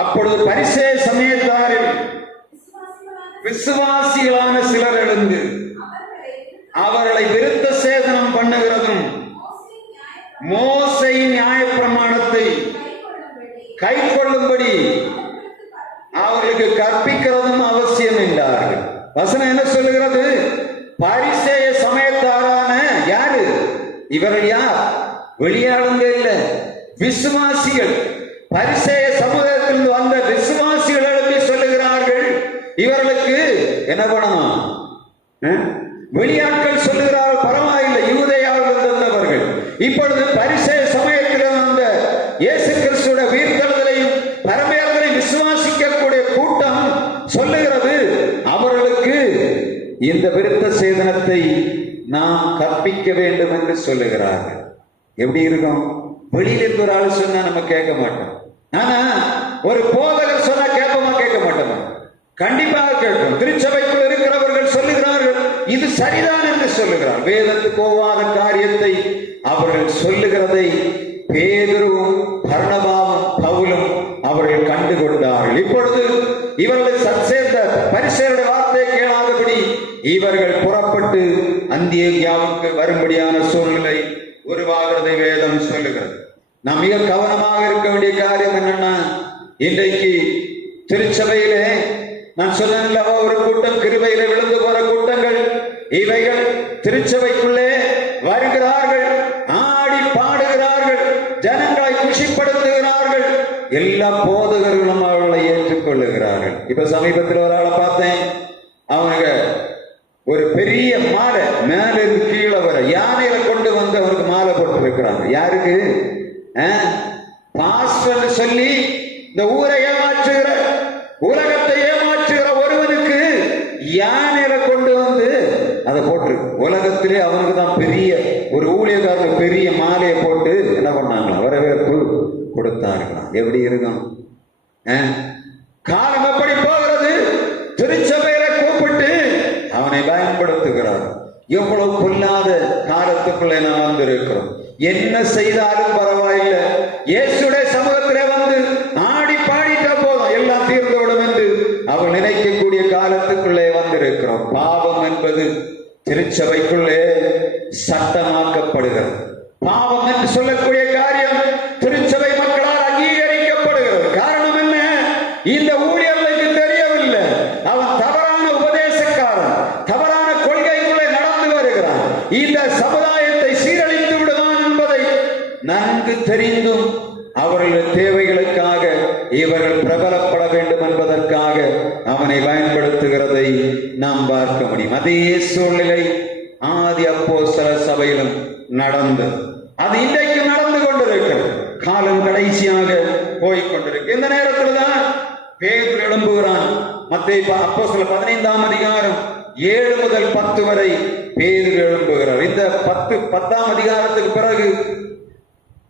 அப்பொழுது பரிசேய சமயத்தாரில் விசுவாசிகளான சிலர் எழுந்து அவர்களை விருத்த சேதனம் பண்ணுகிறதும் மோசேயின் நியாயப்பிரமாணத்தை கை கொள்ளும்படி அவர்களுக்கு கற்பிக்கிறதும் அவசியம் என்றார்கள். வசனம் என்ன சொல்லுகிறது? பரிசேய சமயத்தாரான யாரு இவர்கள்? யார்? வெளியாளுங்க இல்ல, விசுவாசிகள். பரிசேய சமூகத்தில் வந்த விசுவாசிகள் எழுப்பி சொல்லுகிறார்கள், இவர்களுக்கு என்ன பண்ணணும்? வெளியாட்கள் சொல்லுகிறார்கள், பரவாயில்லை, யூதேயாவில் இருந்தவர்கள். இப்பொழுது பரிசேய சமயத்தில் வந்த இயேசு கிறிஸ்துவோட உயிர்த்தெழுதலையும் பரமேறுதலையும் விசுவாசிக்கக்கூடிய கூட்டம் சொல்லுகிறது, அவர்களுக்கு இந்த விருத்த சேதனத்தை நாம் கற்பிக்க வேண்டும் என்று சொல்லுகிறார்கள். எப்படி இருக்கும்? வெளியில இருந்து ஒரு ஆள் சொன்னா நம்ம கேட்க மாட்டோம். ஆனா ஒரு போதகர் சொன்னா கேட்போமா? கேட்க மாட்டோமா? கண்டிப்பாக கேட்போம். திருச்சபைக்குள் இருக்கிறவர்கள் சொல்லுகிறார்கள், இது சரிதான் என்று சொல்லுகிறார். வேதத்துக்கு ஒவ்வாத காரியத்தை அவர்கள் சொல்லுகிறதை பேதுருவும் பர்னபாவும் பவுலும் அவர்கள் கண்டுகொண்டார்கள். இப்பொழுது இவர்கள் சற்சேர்ந்த பரிசேயருடைய வார்த்தையை கேளாதபடி இவர்கள் புறப்பட்டு அந்தியோகியாவுக்கு வரும்படியான சூழ்நிலை உருவாகிறதை வேதம் சொல்லுகிறது. நாம் மிக கவனமாக இருக்க வேண்டிய காரியம் என்னன்னா, இன்றைக்கு திருச்சபையிலே நான் சொன்ன ஒரு கூட்டம் கிருபையில விழுந்து போற கூட்டங்கள், இவைகள் திருச்சபைக்குள்ளே வருகிறார்கள், ஆடி பாடுகிறார்கள், ஜனங்களை குஷிப்படுத்துகிறார்கள், எல்லா போதகர்களும் அவர்களை ஏற்றுக்கொள்ளுகிறார்கள். இப்ப சமீபத்தில் ஒரு ஆளை பார்த்தேன், அவங்க ஒரு பெரிய மாலை மேல இருந்து கீழே வர யானையில கொண்டு வந்து அவருக்கு மாலை போட்டு இருக்கிறாங்க. யாருக்கு? பாஸ்டர் சொல்லி இந்த ஊரை ஏமாற்றுகிற, உலகத்தை ஏமாற்றுகிற ஒருவனுக்கு யானையில கொண்டு வந்து அதை போட்டு, உலகத்திலே அவனுக்கு தான் பெரிய ஒரு ஊழியக்காரர் பெரிய மாலையை போட்டு என்ன பண்ணாங்களா? வரவேற்பு கொடுத்தார்களாம். எப்படி இருக்கும்? காலம் எப்படி போகிறது? திருச்சபையில கூப்பிட்டு அவனை பயன்படுத்துகிறார். எவ்வளவு கொல்லாத காலத்துக்குள்ளே நாம் வந்திருக்கிறோம். என்ன செய்தாலும் பரவாயில்லை, இயேசுடைய சமூகத்திலே வந்து ஆடி பாடிட்ட போதும், எல்லாம் தீர்ந்துவிடும் என்று அவள் நினைக்கக்கூடிய காலத்துக்குள்ளே வந்திருக்கிறோம். பாவம் என்பது திருச்சபைக்குள்ளே சட்டமாக்கப்படுகிறது. பாவம் என்று சொல்லக்கூடிய காரியம் திருச்சபை மக்களால் அங்கீகரிக்கப்படுகிறது. காரணம் என்ன? இந்த ஊழியர்களுக்கு தெரியவில்லை, அவன் தவறான உபதேசக்காரன், தவறான கொள்கைக்குள்ளே நடந்து வருகிறான், இந்த சமுதாயத்தை சீரழித்து விடுவான் என்பதை நன்கு தெரிந்தும் அவர்களுடைய தேவைகளுக்காக இவர்கள் பிரபலப்பட வேண்டும் என்பதற்காக அவனை பயன்படுத்துகிறதை நாம் பார்க்க முடியும். அதே சூழ்நிலை ஆதி அப்போஸ்தல சபையிலும் நடந்தது. அது இன்றைக்கு நடந்து கொண்டிருக்கிறது. காலம் கடைசியாக போய்கொண்டிருக்கு. இந்த நேரத்தில் தான் பேதுரு எழும்புகிறான். மத்தேயு அப்போஸ்தலர் 15ஆம் அதிகாரம் 7 முதல் 10 வரை பேதுரு எழும்புகிறார். இந்த 10ஆம் அதிகாரத்துக்கு பிறகு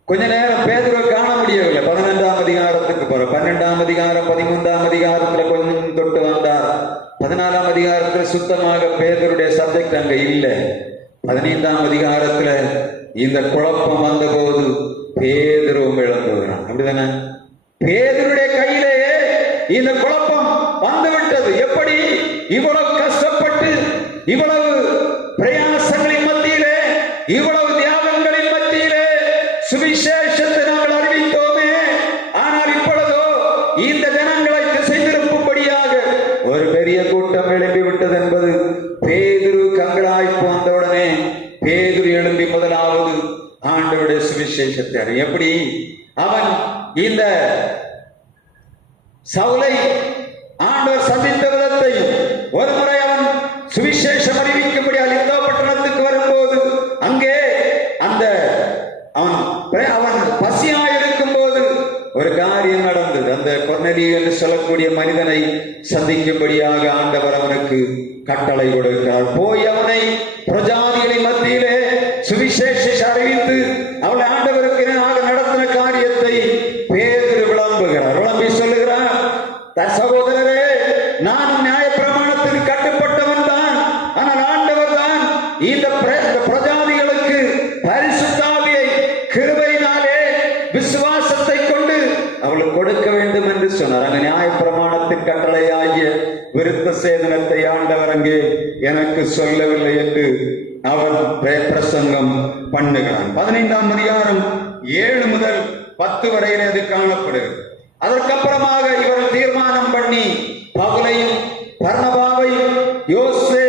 கொஞ்ச நேரம் பேதுருவை காண முடியவில்லை. 11ஆம் அதிகாரத்துக்கு பிறகு 12ஆம் அதிகாரம் 13ஆம் அதிகாரத்துல கொஞ்சம் தொட்டு வந்தார். 14ஆம் அதிகாரத்துல சுத்தமாக பேதுருடைய சப்ஜெக்ட் அங்க இல்லை. 15ஆம் அதிகாரத்துல இந்த குழப்பம் வந்த போது பேதுருவும் எழும்புகிறான். அப்படிதானே? பேதுருடைய கையிலேயே இந்த குழப்பம் வந்துவிட்டது. எப்படி? இவ்வளவு கஷ்டப்பட்டு, இவ்வளவு பிரயாசங்களின் மத்தியிலே, இவ்வளவு தியாகங்களின் மத்தியிலே சுவிசேஷத்தை நாங்கள் அறிவித்தோமே, ஆனால் இப்பொழுதோ இந்த ஜனங்களை திசை திருப்பும்படியாக ஒரு பெரிய கூட்டம் எழும்பிவிட்டது என்பது பேதுரு கங்களாய்ப்பு வந்தவுடனே பேதுரு எழும்பி முதலாவது ஆண்டவருடைய சுவிசேஷத்தை அறி. எப்படி? அவன் இந்த சவுலை ஆண்டவர் சந்தித்த விதத்தையும், ஒரு முறை அவன் சுவிசேஷம் அறிவிக்கும்படி லிந்தோ பட்டணத்துக்கு வரும்போது அங்கே அந்த அவன் பசியாயிருக்கும் போது ஒரு காரியம் நடந்தது. அந்த கொர்நேலியு என்று சொல்லக்கூடிய மனிதனை சந்திக்கும்படியாக ஆண்டவர் அவனுக்கு கட்டளை கொடுக்கிறார். போய் அவனை பிரஜாதிகளின் மத்தியிலே சுவிசேஷ அறிவித்து அவளை ஆண்டவருக்கு நடத்தின காரியத்தை பேதுரு விளம்புகிறார். விளம்பி சொல்லுகிறார், சகோதரரே, நான் நியாயப்பிரமாணத்துக்கு கட்டுப்பட்டவன் தான், ஆனால் ஆண்டவர் தான் இந்த பிரஜாதிகளுக்கு பரிசுத்த ஆவியை கிருபையினாலே விசுவாசத்தை கொண்டு அவளுக்கு கொடுக்க வேண்டும் என்று சொன்னார். அங்கு நியாயப்பிரமாணத்தின் கட்டளையாகிய விருத்த சேதனத்தை ஆண்டவர் அங்கே எனக்கு சொல்லவில்லை என்று அவர் பிரசங்கம் பண்ணுகிறான். 15ஆம் அதிகாரம் 7 முதல் 10 வரையில் அது காணப்படுகிறது. அதற்கப்புறமாக இவர்கள் தீர்மானம் பண்ணி பவுலையும் பர்னபாவையும் யோசே,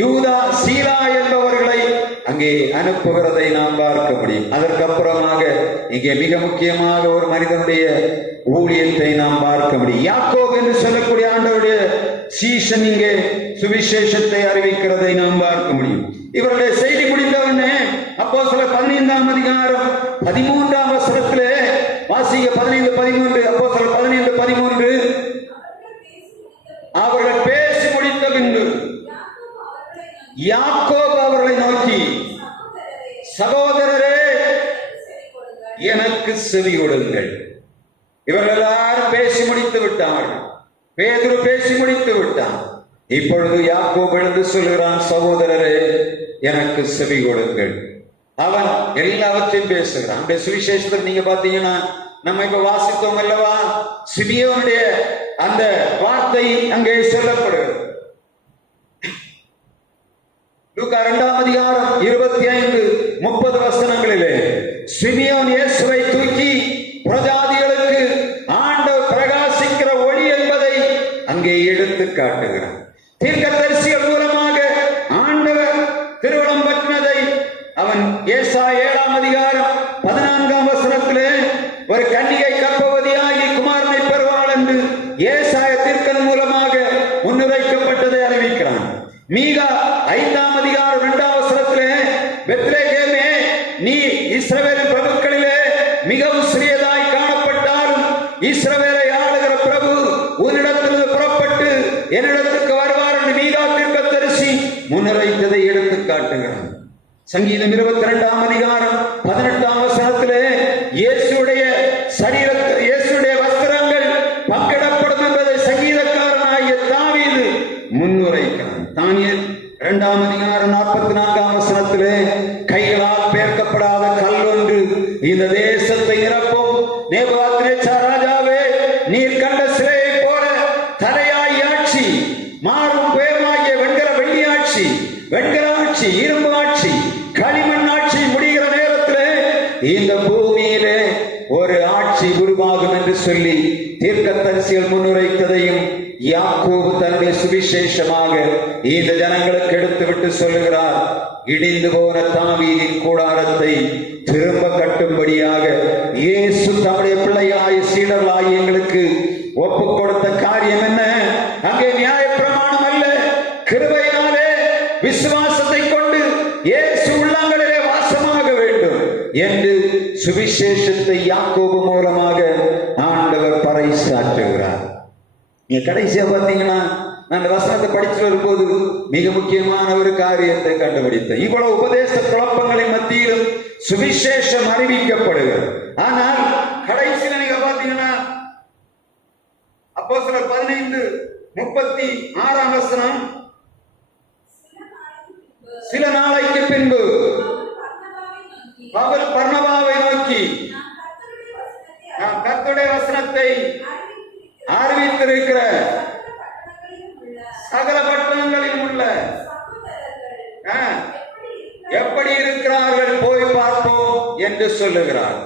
யூதா, சீலா என்பவர்களை அங்கே அனுப்புகிறதை நாம் பார்க்க முடியும். அதற்கப்புறமாக இங்கே மிக முக்கியமாக ஒரு மனிதனுடைய ஊழியத்தை நாம் பார்க்க முடியும். யாக்கோபு என்று சொல்லக்கூடிய ஆண்டவருடைய சீஷன் இங்கே சுவிசேஷத்தை அறிவிக்கிறதை நாம் பார்க்க முடியும். இவருடைய செய்தி முடிந்தவனே அப்போஸ்தலர் 15ஆம் அதிகாரம் 13ஆம் வசனத்திலே வாசிக்க 15:13 அப்போஸ்தலர் 15:13 அவர்கள் பேசி முடித்த பின்பு யாக்கோபு அவர்களை நோக்கி, சகோதரரே எனக்கு செவி கொடுங்கள். இவர்கள் எல்லாரும் பேசி முடித்து விட்டார்கள். பேதுரு பேசி முடித்து விட்டான். இப்பொழுது யாக்கோபு எழுந்து சொல்கிறான், சகோதரரே எனக்கு செவி கொடுங்கள். அவன் எல்லாவற்றையும் பேசுகிறான். அந்த சுவிசேஷத்தில் நீங்க பாத்தீங்கன்னா நம்ம இப்ப வாசித்தோம் அல்லவா, சிமியோனுடைய அந்த வார்த்தை அங்கே சொல்லப்படுகிறது. லூக்கா 2ஆம் அதிகாரம் 25-30 வசனங்களிலே சிமியோன் இயேசுவை தூக்கி புறஜாதிகளுக்கு ஆண்டவர் பிரகாசிக்கிற ஒளி என்பதை அங்கே எடுத்து காட்டுகிறார். தீர்க்கதரிசிகள் மூலமாக ஆண்டவர் திருவுளம் பற்றினதை அவன் ஏசாயா 7ஆம் அதிகாரம் 14ஆம் வசனத்திலே ஒரு கன்னிகை கர்ப்பவதியாகி குமாரனை பெறுவாள் என்று ஏசாயா தீர்க்கன் மூலமாக முன்னுரைக்கப்பட்டதை அறிவிக்கிறான். மீகா 5ஆம் அதிகாரம் 2ஆம் வசனத்திலே பெத்லகேமே நீ இஸ்ரவேலின் பிரபுக்களிலே மிகவும் சிறியதாய் காணப்பட்டாலும் இஸ்ரவேலை ஆளுகிற பிரபு உன்னிடத்திலிருந்து புறப்பட்டு என்னிடத்துக்கு வருவார் என்று மீகா தீர்க்கதரிசி முன்னுரைத்ததை எடுத்து காட்டுகிறான். சங்கீதம் 22ஆம் அதிகாரம் 18ஆம் வசனத்திலே இயேசுடைய சரீரத்தில் இயேசுடைய வஸ்திரங்கள் பங்கிடப்படும் என்பதை சங்கீதக்காரனாகிய தாவீது முன்னுரைக்கிறான். தானியேல் 2ஆம் அதிகாரம் 44ஆம் வசனத்திலே கைகளால் பெயர்க்கப்படாத கல் ஒன்று இந்த தேசத்தை நிரப்பும். நேபுகாத்நேச்சார் ராஜாவே, நீர் கண்ட சிலையை போல தலையாய் ஆட்சி, மாறும் பெயர்மாகிய வெண்கல வெள்ளி ஆட்சி, வெண்கல ஆட்சி, இரும்பு ஆட்சி, களிமண் ஆட்சி முடிகிற நேரத்திலே இந்த பூமியிலே ஒரு ஆட்சி உருவாகும் என்று சொல்லி தீர்க்கதரிசிகள் முன்னுரைத்ததையும் யாக்கோபு தன்னுடைய சுவிசேஷமாக இந்த ஜனங்களுக்கு எடுத்துவிட்டு சொல்லுகிறார். இடிந்து போன தாவீதின் கூடாரத்தை திரும்ப கட்டும்படியாக இயேசு தம்முடைய பிள்ளையாய் சீடர்களாய் எங்களுக்கு ஒப்பு கொடுத்த காரியம் என்ன? அங்கே நியாயப்பிரமாணம் அல்ல, கிருபையினாலே விசுவாசத்தை கொண்டு இயேசு உள்ளங்களிலே வாசமாக வேண்டும் என்று சுவிசேஷத்தை யாக்கோபு மூலமாக ஆண்டவர் பறைசாற்றுகிறார். நீங்க கடைசியா பாத்தீங்கன்னா நான் அந்த வசனத்தை படிச்சு வரும்போது மிக முக்கியமான ஒரு காரியத்தை கண்டுபிடித்தேன். இவ்வளவு உபதேச குழப்பங்களின் மத்தியிலும் சுவிசேஷம் அறிவிக்கப்படுகிறது. ஆனால் கடைசியில நீங்க பாத்தீங்கன்னா அப்போஸ்தலர் 15:36ஆம் வசனம், சில நாளைக்கு பின்பு பவுல் பர்னபாவை நோக்கி, நாம் கர்த்தருடைய வசனத்தை அறிவித்திருக்கிற சகல பட்டணங்களில் உள்ள எப்படி இருக்கிறார்கள் போய் பார்ப்போம் என்று சொல்லுகிறார்.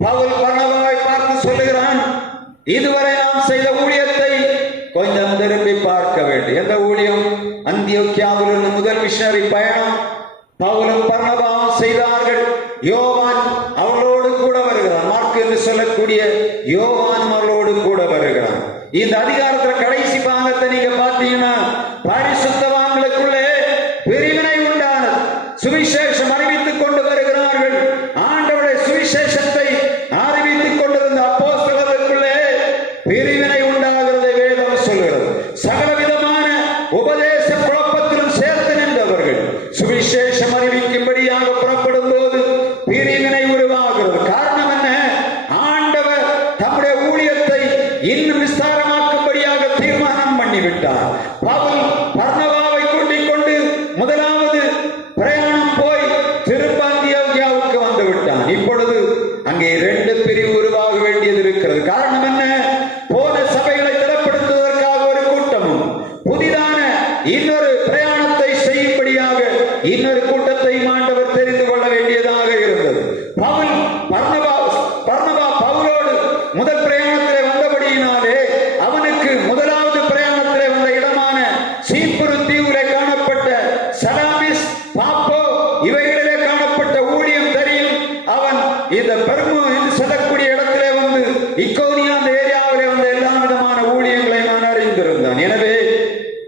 பவுல் பர்னபாவை பார்த்து சொல்லுகிறான், இதுவரை நாம் செய்த ஊழியத்தை கொஞ்சம் திரும்பி பார்க்க வேண்டும். எந்த ஊழியம்? அந்தியோக்கியாவில் இருந்து முதல் மிஷனரி பயணம் பவுலும் பர்னபாவும் செய்தார்கள். யோவான் அவளோடு கூட வருகிறான். மார்க் என்று சொல்லக்கூடிய யோவான் அவளோடு கூட வருகிறான். இந்த அதிகாரத்துல கடைசி பாகத்தை நீங்க பாத்தீங்கன்னா பரிசுத்தவான்களுக்குள்ளே பிரிவினை உண்டானது. சுவிசேஷம் அறிவித்துக் கொண்டு வருகிறார்கள். ஆண்டவருடைய சுவிசேஷத்தை அறிவித்துக் கொண்டிருந்த அப்போஸ்தலர்களுக்குள்ளே பிரிவினை உண்டாகிறதை வேதம் சொல்கிறது. சகலவிதமான உபதேச குழப்பத்திலும் சேர்த்து நின்றவர்கள் சுவிசேஷம் அறிவிக்கும்படியாக புறப்படும் போது பிரிவினை உருவாகிறது. காரணம் என்ன? ஆண்டவர் தம்முடைய ஊழியத்தை இன்னும் விஸ்தாரமாக்கும்படியாக தீர்மானம் பண்ணிவிட்டார். பவுல் பர்னபாவை கூட்டிக் கொண்டு முதலாவது பிரயாணம் போய் திரும்ப அந்தியோக்கியாவுக்கு வந்து விட்டான். இப்பொழுது அங்கே 2 பிரிவு உருவாக வேண்டியது இருக்கிறது. காரணம் என்ன?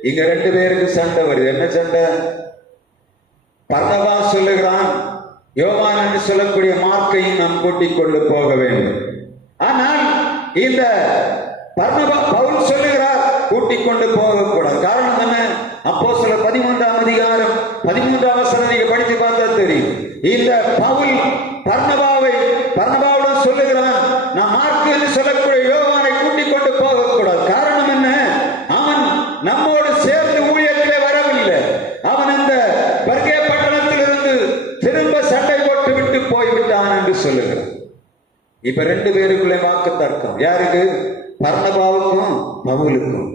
இங்க ரெண்டு பேருக்கு சண்டை வருது. என்ன சண்டை? பர்னபா சொல்லுகிறான், யோவான் என்று சொல்லக்கூடிய மார்க்கையும் நாம் கூட்டிக் கொண்டு போக வேண்டும். ஆனால் இந்த பவுல் சொல்லுகிறார் கூட்டிக் கொண்டு போகக்கூடாது. காரணம் என்ன? அப்போஸ்தலர் 13ஆம் அதிகாரம் 13ஆம் வசனம் நீங்க படித்து பார்த்தா தெரியும். இந்த பவுல் பர்னபாவுடன் சொல்லுகிறான், நான் மார்க்கு என்று சொல்லக்கூடிய யோவானை கூட்டிக் கொண்டு போகக்கூடாது. காரணம் என்ன? அவன் நம்மோடு சேர்ந்து ஊழியத்திலே வரவில்லை. அவன் இந்த பெர்கே பட்டணத்தில் இருந்து திரும்ப சண்டை போட்டு விட்டு போய்விட்டான் என்று சொல்லுகிறான். இப்ப ரெண்டு பேருக்குள்ளே வாக்கு தர்க்கம். யாருக்கு? பர்னபாவுக்கும் பவுலுக்கும்.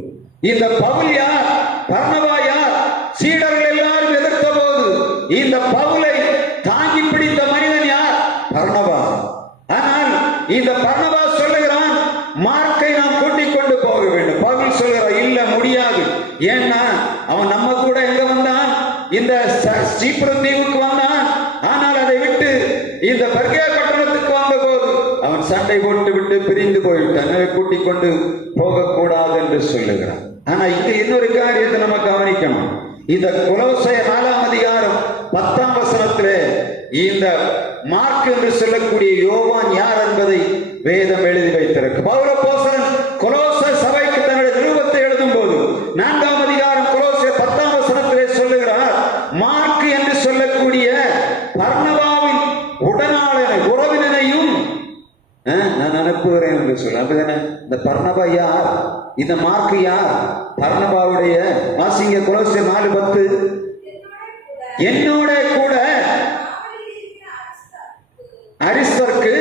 இந்த பவுல் யார்? பர்னபா யார்? சீடர்கள் எல்லாரும் எதிர்த்த போது இந்த பவுலை தாங்கி பிடித்த மனிதன் யார்? பர்னபா. ஆனால் இந்த பர்னபா சொல்லுகிறான், மார்க்கை நாம் கூட்டிக் கொண்டு போக வேண்டும். பவுல் சொல்லுகிறான், இல்ல முடியாது. ஏன்னா அவன் நம்ம கூட எங்க வந்தான்? இந்த சீப்ரு தீவுக்கு வந்தான். ஆனால் அதை விட்டு இந்த பெர்கே பட்டணத்துக்கு வந்த போது அவன் சண்டை போட்டு விட்டு பிரிந்து போய்விட்டான். கூட்டிக் கொண்டு போகக்கூடாது என்று சொல்லுகிறான். ஆனா இங்க இன்னொரு காரியத்தை நம்ம கவனிக்கணும். இந்த கொலோசையர் 4ஆம் அதிகாரம் 10ஆம் வசனத்திலே இந்த மார்க் என்று சொல்லக்கூடிய யோவான் யார் என்பதை வேதம் எழுதி வைத்திருக்கு. பவுல் அப்போஸ்தலன் கொலோசை சபைக்கு தன்னுடைய நிருபத்தை எழுதும் போது 4ஆம் அதிகாரம் கொலோசையர் 10ஆம் வசனத்திலே சொல்லுகிறார், மார்க் என்று சொல்லக்கூடிய பர்னபாவின் உடனாளனை உறவினனையும் நான் அனுப்புகிறேன் என்று சொல்ல. அப்படிதானே? இந்த பர்னபா யார்? இந்த மார்க் யார்? பர்னபாவுடைய வாசிங்க கொலோசியர் 4:10. என்னோட கூட அரிஸ்தர்க்கு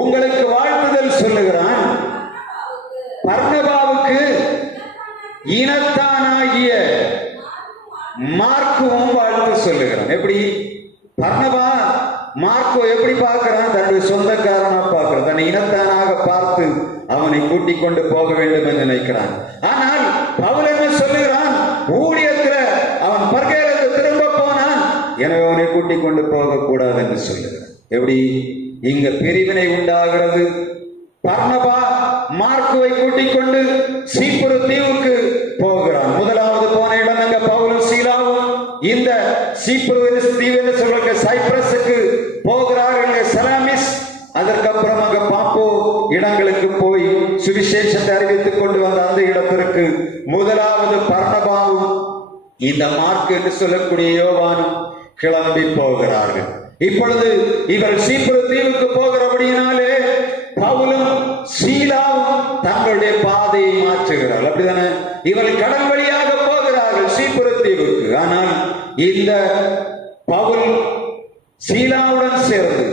உங்களுக்கு வாழ்த்துதல் சொல்லுகிறான். பர்னபாவுக்கு இனத்தானாகிய மார்க்குவும் வாழ்த்து சொல்லுகிறான். எப்படி? பர்னபா மார்க்கோ எப்படி பார்க்கிறான்? தன்னுடைய சொந்தக்காரனா பார்க்கிறான். தன்னை இனத்தானாக பார்த்து அவனை கூட்டிக் கொண்டு போக வேண்டும் என்று நினைக்கிறான். ஆனால் பவுல் என்ன சொல்லுகிறான்? ஊழியத்துல அவன் பெர்கேலுக்கு திரும்ப போனான், எனவே அவனை கூட்டிக் கொண்டு போக கூடாது என்று சொல்லுகிறான். எப்படி? இங்க பிரிவினை உண்டாகிறது. பர்னபா மார்க்குவை கூட்டிக் கொண்டு சீப்புரு தீவுக்கு போகிறான். முதலாவது போன இடம் அங்க பவுலும் சீலாவும் இந்த சீப்புரு தீவு என்று சொல்ற சைப்ரஸுக்கு போகிறார்கள். சலாமிஸ், அதற்கப்புறம் அங்க பாப்போ இடங்களுக்கு போய் சுவிசேஷத்தை அறிவித்துக் கொண்டு வந்த அந்த இடத்திற்கு முதலாவது பர்னபாவும் இந்த மார்க் என்று சொல்லக்கூடிய யோவானும் கிளம்பி போகிறார்கள். இப்பொழுது இவர் சீப்புரு தீவுக்கு போகிறபடியினாலே பவுலும் சீலாவும் தங்களுடைய பாதையை மாற்றுகிறார்கள். அப்படிதானே? இவர்கள் கடல் வழியாக போகிறார்கள் சீப்புரு தீவுக்கு. ஆனால் இந்த பவுல் சீலாவுடன் சேர்ந்து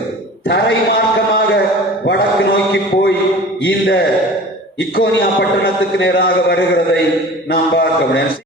தரை மார்க்கமாக வடக்கு நோக்கி போய் இந்த இக்கோனியா பட்டணத்துக்கு நேராக வருகிறதை நாம் பார்க்க முடியும்.